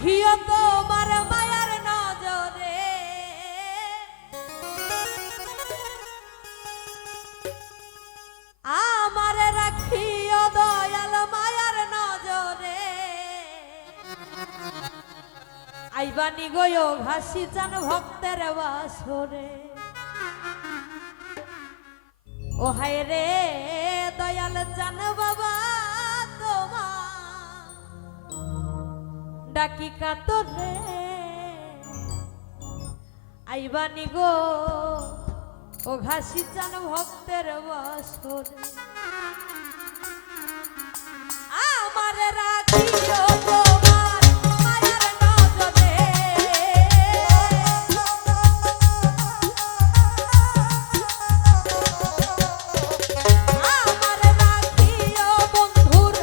রাখিও তোমার মায়ার নজরে, আমারে রাখিও দয়াল মায়ার নজরে। আইবানি গো ঘাসি চান ভক্তের বাসরে। ও হায় রে দয়াল চান বাবা তোমার ডাকি কাতরে। আইবানি গো ও ঘাসি চান ভক্তের বাসরে। আমারে রাখিও তোমার মায়ার নজরে, আমারে রাখিও বন্ধুর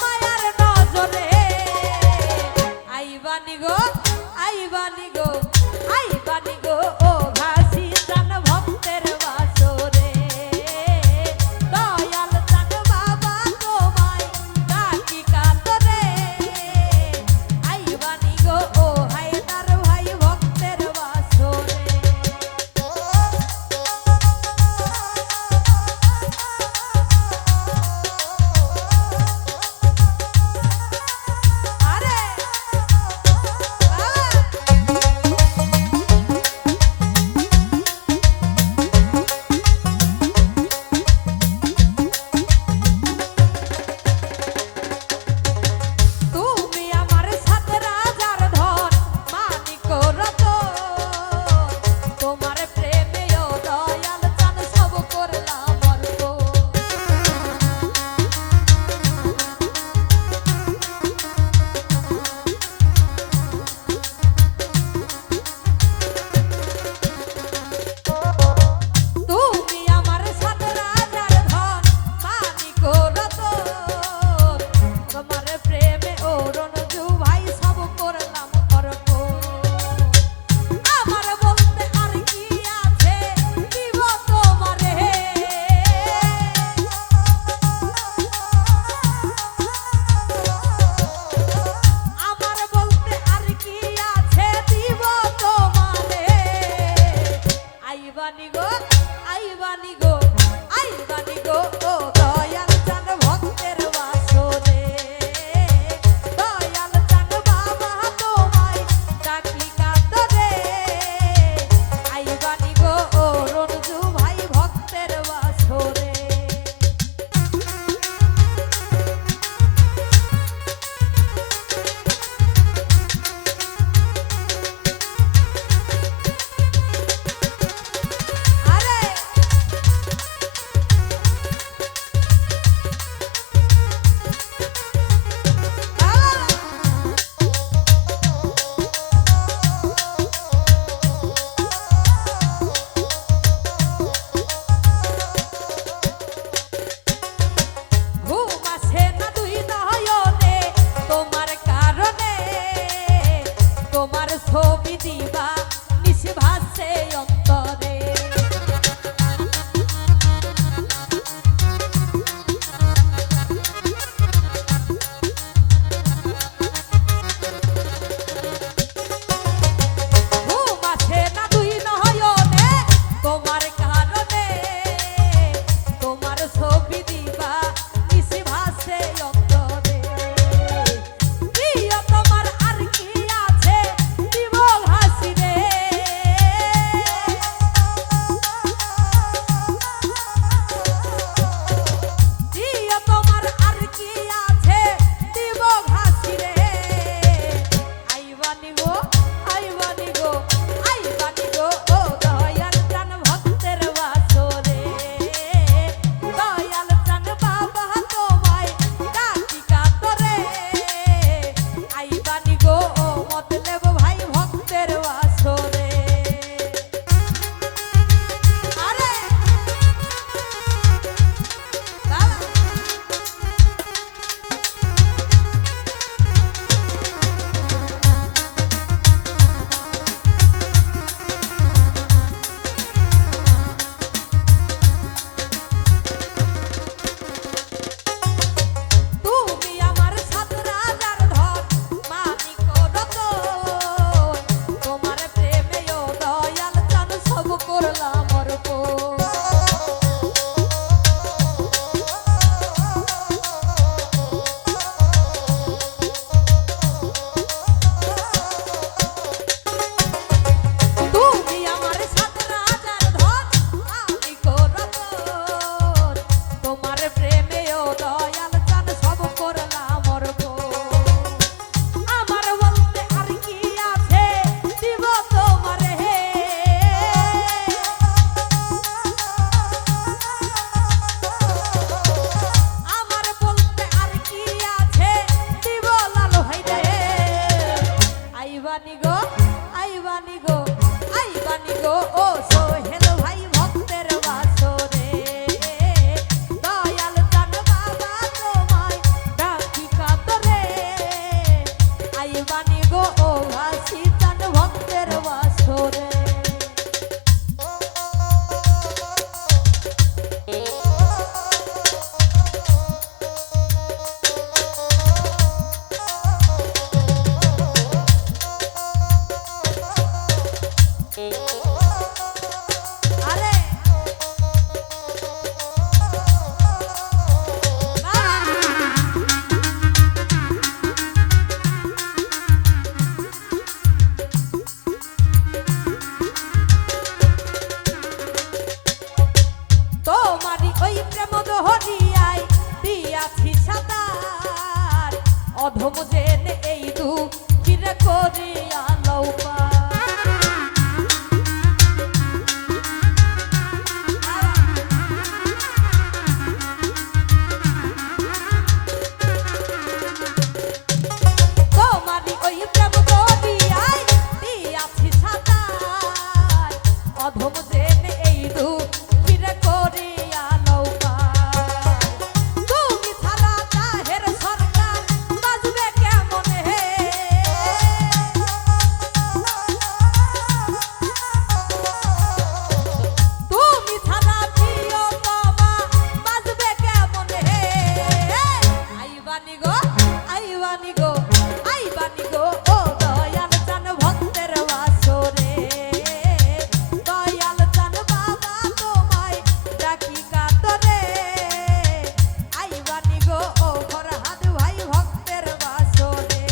মায়ার নজরে। আইবানি গো আইবানি গো আইবানি গো ও ঘাসি চান ভক্তের বাসরে। দয়া অধম জেনে এই দুঃখীরে করিয়া লৌপা তোমারই ওই প্রেম দরিয়ায় দিয়াছি সাঁতার অধম জেনে এই দুঃখীরে করিয়া লৌপা তুমি ছাড়া তাহের সরকার বাজবে কেমন হে তুমি ছাড়া প্রিয়তমা বাজবে কেমন হে আইবানি গো আইবানি গো আইবানি গো ও দয়াল চান ভক্তের বাসরে দয়াল চান বাবা তোমায় ডাকি কাতরে আইবানি গো ও ফরহাদ ভাই ভক্তের বাসরে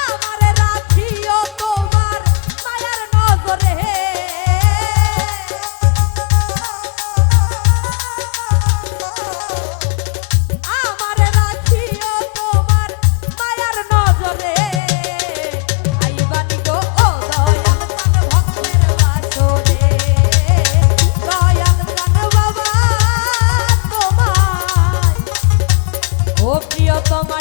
আমারে রাখিও তোমার মায়ার নজরে আমারে রাখিও তোমার মায়ার নজরে আইবানি গো ও দয়াল চান ভক্তের বাসরে দয়াল চান বাবা তোমায় ও প্রিয়তমা